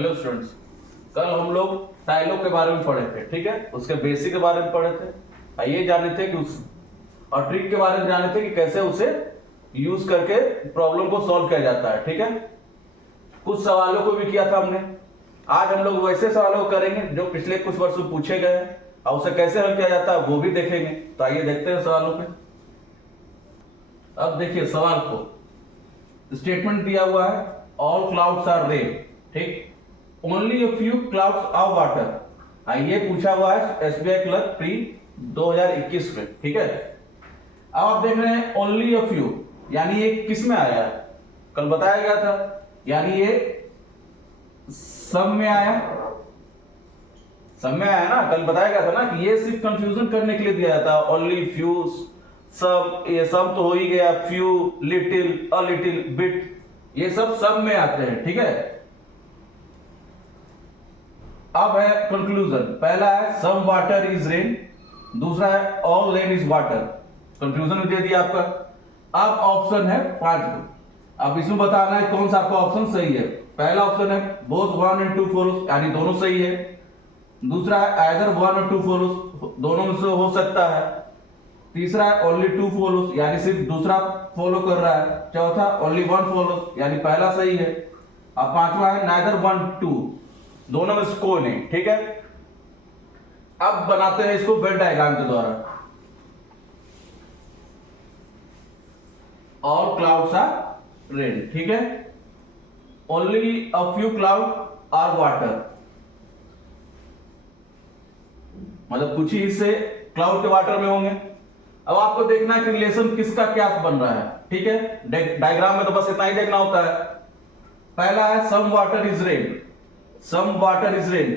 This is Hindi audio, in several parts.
हेलो स्टूडेंट्स, कल हम लोग टाइलों के बारे में पढ़े थे। ठीक है, उसके बेसिक के बारे में पढ़े थे। ये जाने थे कि उस और ट्रिक के बारे में जाने थे कि कैसे उसे यूज करके प्रॉब्लम को सॉल्व किया जाता है। ठीक है, कुछ सवालों को भी किया था हमने। आज हम लोग वैसे सवालों को करेंगे जो पिछले कुछ वर्ष में पूछे गए हैं और उसे कैसे हल किया जाता है वो भी देखेंगे। तो आइए देखते हैं सवालों पे। अब देखिए सवाल को स्टेटमेंट दिया हुआ है, ऑल क्लाउड्स आर रेन। ठीक, only a few clouds of water. ये पूछा हुआ है एसबीआई क्लर्क प्री 2021 में। ठीक है, अब आप देख रहे हैं ओनली अ फ्यू, यानी ये किस में आया है? कल बताया गया था, यानी ये सब में आया। सब में आया ना, कल बताया गया था ना कि ये सिर्फ कंफ्यूजन करने के लिए दिया जाता है। ओनली फ्यू, सब, ये सब तो हो ही गया। Few, little, a little, bit, ये सब में आते हैं। ठीक है, अब है कंक्लूजन। पहला है सम वाटर इज रेन, दूसरा है all rain is water. Conclusion दे दिया आपका। अब ऑप्शन है 5 को। अब इसमें बताना है कौन सा आपका ऑप्शन सही है। पहला ऑप्शन है बोथ 1 and 2 फॉलोस, यानी दोनों सही है। दूसरा है आइदर 1 और 2 फॉलोस, दोनों में से हो सकता है। तीसरा है ओनली 2 फॉलोस, यानी सिर्फ दूसरा फॉलो कर रहा है। चौथा ओनली 1 फॉलोस, यानी पहला सही है। अब पांचवा है नाइदर 1 2, दोनों में से कोई नहीं। ठीक है, अब बनाते हैं इसको वेन डायग्राम के द्वारा। All clouds are rain. ठीक है, only a few cloud are water, मतलब कुछ ही हिस्से क्लाउड के वाटर में होंगे। अब आपको देखना है कि रिलेशन किसका क्या बन रहा है। ठीक है, डायग्राम में तो बस इतना ही देखना होता है। पहला है some water is rain, some water is rain,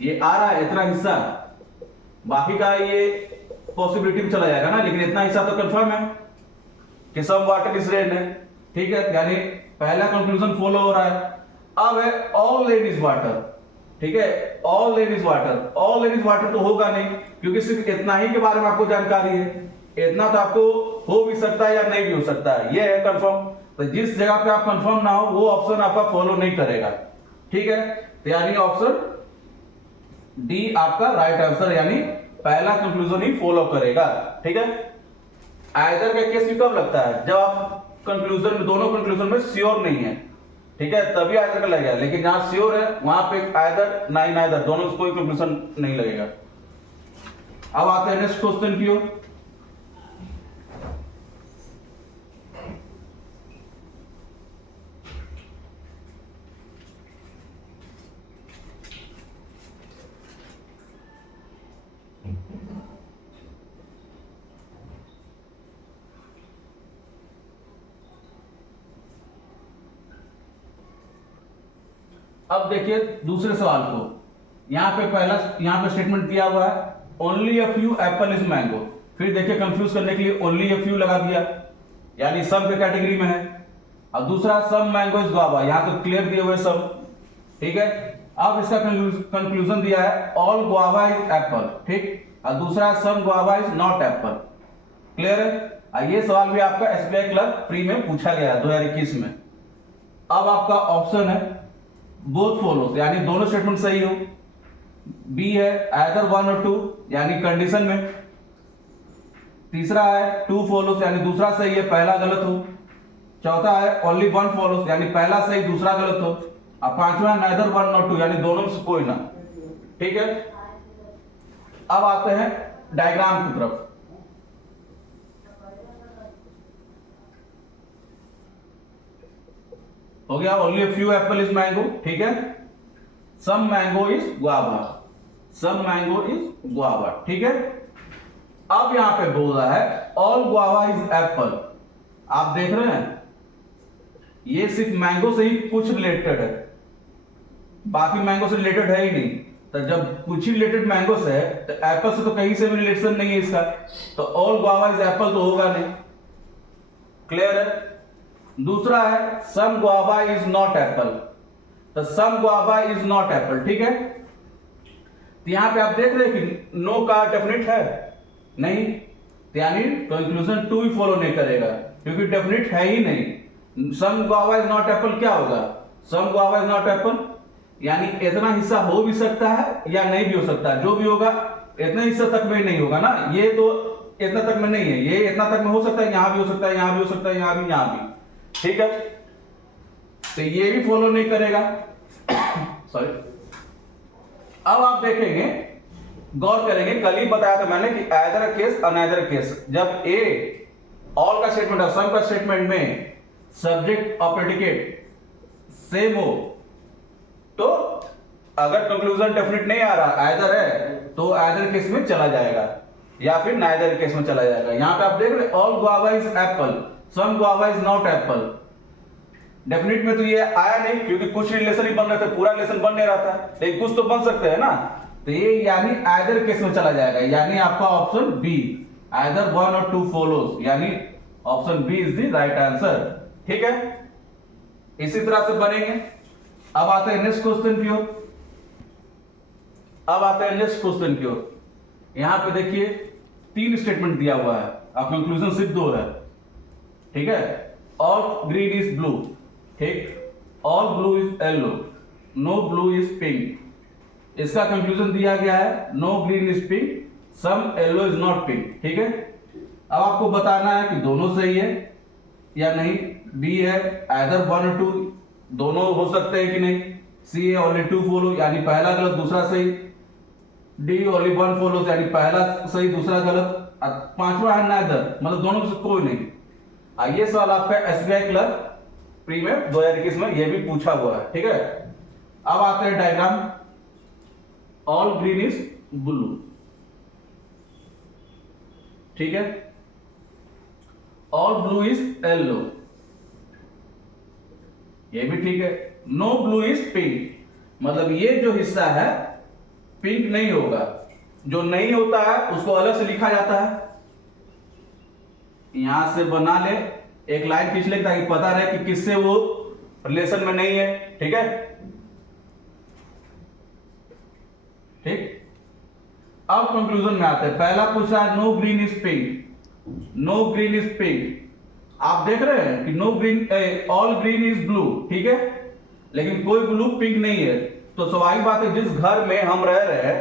ये आ रहा है इतना हिस्सा, बाकी का ये पॉसिबिलिटी में चला जाएगा ना, लेकिन इतना हिस्सा तो कंफर्म है कि सम वाटर इज रेन है। ठीक है, यानी पहला कंक्लूजन फॉलो हो रहा है। अब है ऑल रेन इज वाटर। ठीक है, all rain is water, all rain is water तो होगा नहीं, क्योंकि सिर्फ इतना ही के बारे में आपको जानकारी है। इतना तो आपको हो भी सकता है या नहीं भी हो सकता है, ये है कंफर्म। तो जिस जगह पे आप कंफर्म ना हो वो ऑप्शन आपका फॉलो नहीं करेगा। ठीक है, तो यानी ऑप्शन डी आपका राइट आंसर, यानी पहला कंक्लूजन ही फॉलो करेगा। ठीक है, आइदर का केस भी कब लगता है? जब आप कंक्लूजन में, दोनों कंक्लूजन में श्योर नहीं है। ठीक है, तभी आइदर का लगेगा, लेकिन जहां श्योर है वहां पे आइदर नहीं नाइदर, दोनों से कोई कंक्लूजन नहीं लगेगा। अब आते हैं नेक्स्ट क्वेश्चन की ओर। अब देखिए दूसरे सवाल को। यहां पे स्टेटमेंट दिया हुआ है only a few apple is mango. फिर देखिए कंफ्यूज करने के लिए ओनली अ फ्यू लगा दिया, यानी सब के कैटेगरी में है। अब दूसरा सम मैंगो इज गुआवा, यहां तो क्लियर दिए हुए सब। ठीक है, अब इसका कंक्लूजन दिया है ऑल गुआवा इज एप्पल। ठीक, और दूसरा some guava is not apple. Clear है? ये सवाल भी आपका एसबीआई क्लर्क प्री में पूछा गया 2021 में। अब आपका ऑप्शन है बोथ फॉलोस, यानी दोनों स्टेटमेंट सही हो। बी है आइदर 1 और 2, यानी कंडीशन में। तीसरा है 2 फॉलोस, यानी दूसरा सही है, पहला गलत हो। चौथा है ओनली 1 फॉलोस, यानी पहला सही दूसरा गलत हो। अब पांचवा नाइदर 1 और 2, यानी दोनों में से कोई ना। ठीक है, अब आते हैं डायग्राम की तरफ। हो गया only a few apple is mango. ठीक है, some mango is guava, some mango is guava. ठीक है, अब यहां पे बोल रहा है ऑल गुआवा इज एप्पल। आप देख रहे हैं ये सिर्फ मैंगो से ही कुछ रिलेटेड है, बाकी मैंगो से रिलेटेड है ही नहीं। तो जब कुछ ही रिलेटेड मैंगो से है तो एप्पल से तो कहीं से भी रिलेशन नहीं है इसका, तो ऑल गुआवा इज एप्पल तो होगा नहीं। क्लियर है? दूसरा है सम गुआवा इज नॉट एप्पल, तो सम गुआवा इज नॉट एप्पल। ठीक है, तो यहां पे आप देख रहे हैं कि नो का डेफिनेट है नहीं, यानी कंक्लूजन 2 ही फॉलो नहीं करेगा, क्योंकि डेफिनेट है ही नहीं। सम गुआवा इज नॉट एप्पल क्या होगा? सम गुआवा इज नॉट एप्पल, यानी इतना हिस्सा हो भी सकता है या नहीं भी हो सकता है, जो भी होगा इतने हिस्सा तक में नहीं होगा ना, ये तो इतना तक में नहीं है, ये इतना तक में हो सकता है, यहां भी हो सकता है, यहां भी हो सकता है, यहां भी, यहां भी, ठीक है। तो ये भी फॉलो नहीं करेगा। सॉरी। अब आप देखेंगे, गौर करेंगे, कल ही बताया था मैंने कि आइदर केस अनआइदर केस, जब ए ऑल का स्टेटमेंट और सम का स्टेटमेंट में सब्जेक्ट और प्रेडिकेट सेम हो, तो अगर कंक्लूजन डेफिनेट नहीं आ रहा, आइदर है, तो आइदर केस में चला जाएगा या फिर नाइदर केस में चला जाएगा। यहां पे आप देख रहे, all guava is apple, some guava is not apple. Definite में तो ये आया नहीं, क्योंकि कुछ रिलेशन ही बन रहे थे, पूरा रिलेशन बन नहीं रहा था, लेकिन कुछ तो बन सकते हैं ना, तो ये यानी आइदर केस में चला जाएगा, यानी आपका option B, either one or two follows, यानी option B is the right answer, ठीक है। इसी तरह से बनेंगे। अब आते हैं नेक्स्ट क्वेश्चन की ओर। अब आते हैं नेक्स्ट क्वेश्चन की ओर। यहां पे देखिए 3 स्टेटमेंट दिया हुआ है, अब कंक्लूजन सिर्फ 2 है, ठीक है। ऑल ग्रीन इज ब्लू, ठीक, all blue is yellow, no blue is pink. इसका कंक्लूजन दिया गया है no green is pink, some yellow is not pink, ठीक है। अब आपको बताना है कि दोनों सही है या नहीं। बी है आइदर 1 और 2, दोनों हो सकते हैं कि नहीं। सी है ओनली 2 फॉलो, यानी पहला गलत दूसरा सही। डी ओनली 1 फॉलोज, यानी पहला सही दूसरा गलत। पांचवा है नाइदर, मतलब दोनों में से कोई नहीं। ये सवाल आपका एसबीआई क्लर्क प्री में 2021 में ये भी पूछा हुआ है, ठीक है। अब आते हैं diagram. All green is blue, ठीक है। ऑल ब्लू इज येलो, ये भी ठीक है। नो ब्लू इज पिंक, मतलब ये जो हिस्सा है पिंक नहीं होगा। जो नहीं होता है उसको अलग से लिखा जाता है, यहां से बना ले, एक लाइन खींच ले ताकि पता रहे कि किससे वो रिलेशन में नहीं है, ठीक है। ठीक। अब कंक्लूजन में आते हैं। पहला पूछा है no green is pink, no green is pink. आप देख रहे हैं कि no green, all green is blue, ठीक है, लेकिन कोई ब्लू पिंक नहीं है। तो स्वाभाविक बात है, जिस घर में हम रह रहे हैं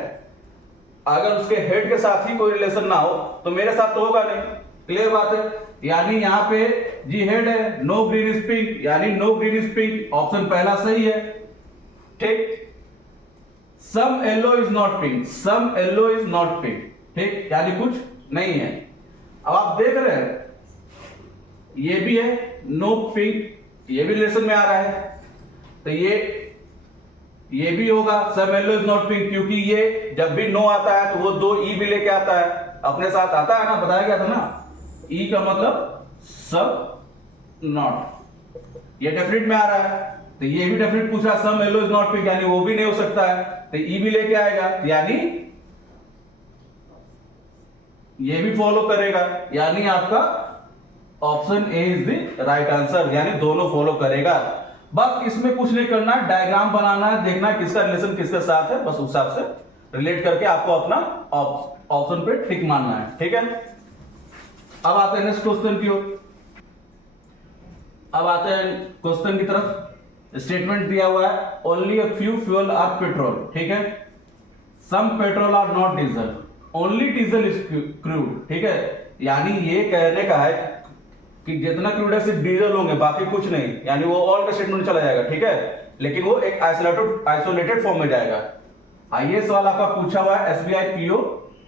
अगर उसके हेड के साथ ही कोई रिलेशन ना हो तो मेरे साथ तो होगा नहीं, क्लियर बात है। यानी यहां पे जी हेड है, नो ग्रीन इज पिंक, यानी no green is pink, option पहला सही है, ठीक। Some yellow is not pink, some yellow is not pink, ठीक, यानी कुछ नहीं है। अब आप देख रहे हैं ये भी है नो पिंक, ये भी रिलेशन में आ रहा है, तो ये भी होगा सम येलो इज नॉट पिंक, क्योंकि ये जब भी नो आता है तो वो 2 ई भी लेके आता है, अपने साथ आता है ना, बताया गया था ना। ई का मतलब सब नॉट, ये डेफिनेट में आ रहा है, तो ये भी डेफिनेट पूछ रहा है सम येलो इज नॉट पिंक, यानी वो भी नहीं हो सकता है, तो ई भी लेके आएगा, यानी ये भी फॉलो करेगा, यानी आपका option A is the right answer, यानी दोनों फॉलो करेगा। बस इसमें कुछ नहीं करना, डायग्राम बनाना है, देखना है किसका रिलेशन किसके साथ है, बस उस हिसाब से रिलेट करके आपको अपना ऑप्शन पे टिक मारना है, ठीक है। अब आते हैं नेक्स्ट क्वेश्चन की ओर। अब आते हैं क्वेश्चन की तरफ। स्टेटमेंट दिया हुआ है only a few fuel are petrol, ठीक है, some petrol are not diesel, only diesel is crude, ठीक है। यानी ये कहने का है कि जितना क्रूड है सिर्फ डीजल होंगे, बाकी कुछ नहीं, यानी वो ऑल का स्टेटमेंट चला जाएगा, ठीक है, लेकिन वो एक आइसोलेटेड फॉर्म में जाएगा। ये सवाल आपका पूछा हुआ है एसबीआई पीओ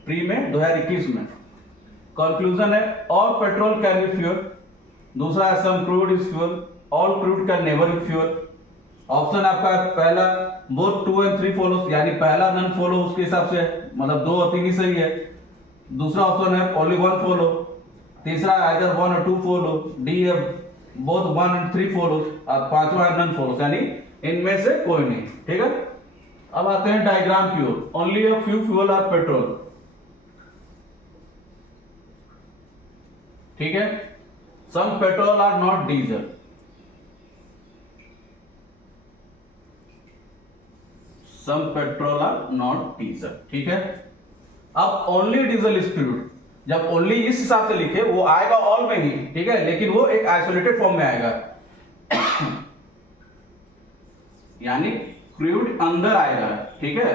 प्री में 2021 में। कंक्लूजन है all petrol can be fuel, दूसरा है some crude is fuel, all crude can never be fuel. Option आपका पहला बोथ 2 and 3 फॉलोस, यानी पहला नन फॉलो उसके हिसाब से, मतलब 2 और 3 ही सही है। दूसरा ऑप्शन है ओनली 1 फॉलो, तीसरा आइदर 1 और 2 फॉलो, डी है बोथ 1 and 3 फॉलोस, और पांचवा है नन फॉलोस, यानी इनमें से कोई नहीं, ठीक है। अब आते हैं डायग्राम की ओर। Only a few fuel are petrol, ठीक है, some petrol are not diesel, some petrol are not diesel, ठीक है। अब ओनली डीजल इज क्रूड, जब ओनली इस हिसाब से लिखे वो आएगा ऑल में ही, ठीक है, लेकिन वो एक आइसोलेटेड फॉर्म में आएगा। यानी क्रूड अंदर आएगा, ठीक है।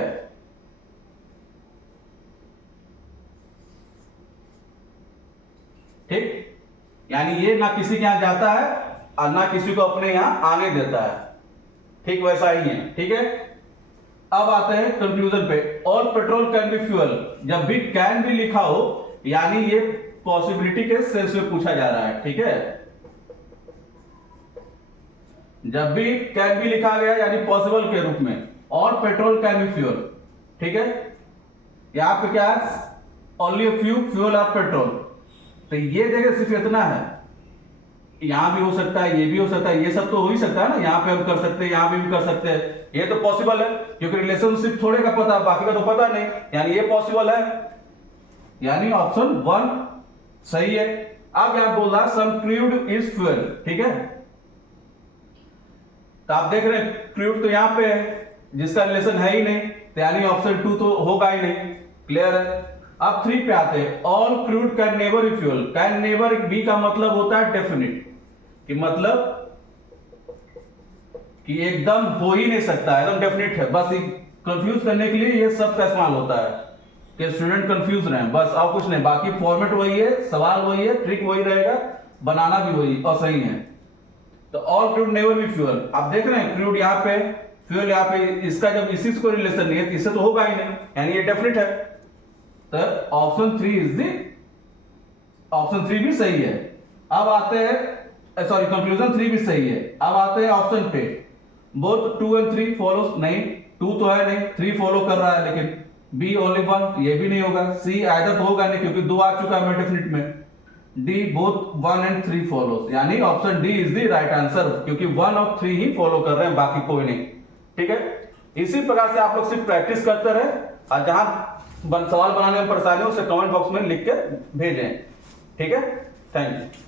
ठीक, यानी ये ना किसी के यहां जाता है और ना किसी को अपने यहां आने देता है, ठीक वैसा ही है, ठीक है। अब आते हैं कंक्लूजन पे। All petrol can be fuel, जब भी कैन भी लिखा हो यानी ये पॉसिबिलिटी के सेंस में पूछा जा रहा है, ठीक है। जब भी कैन बी लिखा गया यानी पॉसिबल के रूप में, और पेट्रोल कैन बी फ्यूल, ठीक है। यहां पे क्या है, ओनली फ्यू फ्यूल और पेट्रोल, तो ये जगह सिर्फ इतना है, यहां भी हो सकता है, ये भी हो सकता है, ये सब तो हो ही सकता है ना, यहां पे हम कर सकते हैं, यहां पे भी कर सकते हैं, ये तो पॉसिबल है, क्योंकि रिलेशनशिप थोड़े का पता है, बाकी का तो पता नहीं, यानी ये पॉसिबल है, यानी ऑप्शन 1 सही है। अब यहां बोल रहा है सम क्रूड इज फ्यूल, ठीक है। तो आप देख रहे हैं क्रूड तो यहां पे है, जिसका रिलेशन है ही नहीं, तो यानी ऑप्शन 2 तो होगा ही नहीं, क्लियर है। अब 3 पे आते हैं। All crude can never be fuel, can never B का मतलब होता है डेफिनिट, कि मतलब कि एकदम हो ही नहीं सकता, एकदम डेफिनिट है, बस कंफ्यूज करने के लिए ये सब का इस्तेमाल होता है कि स्टूडेंट कंफ्यूज रहे, बस और कुछ नहीं। बाकी फॉर्मेट वही है, सवाल वही है, ट्रिक वही रहेगा, बनाना भी वही और सही है। तो all crude never be fuel, आप देख रहे हैं क्रूड यहाँ पे, फ्यूल यहाँ पे, इसका जब इसी से कोई रिलेशन नहीं है, इससे तो होगा ही नहीं, यानी ये डेफिनेट है। तो ऑप्शन 3 इज द, ऑप्शन 3 भी सही है। अब आते हैं, सॉरी कंक्लूजन 3 भी सही है। अब आते हैं ऑप्शन पे, बोथ 2 और 3 फॉलोस, नहीं 2 तो है नहीं, 3 फॉलो कर रहा है, लेकिन बी ओनली 1 ये भी नहीं होगा, सी आइदर तो होगा नहीं क्योंकि 2 आ चुका है डेफिनेट में, डी बोथ 1 और 3 फॉलोस, यानी option D is the right answer, क्योंकि 1 और 3 ही फॉलो कर रहे हैं, बाकी कोई नहीं, ठीक है। इसी प्रकार से आप लोग सिर्फ प्रैक्टिस करते रहे, और जहां सवाल बनाने में परेशानी हो उसे कमेंट बॉक्स में लिख के भेजें, ठीक है। Thank you.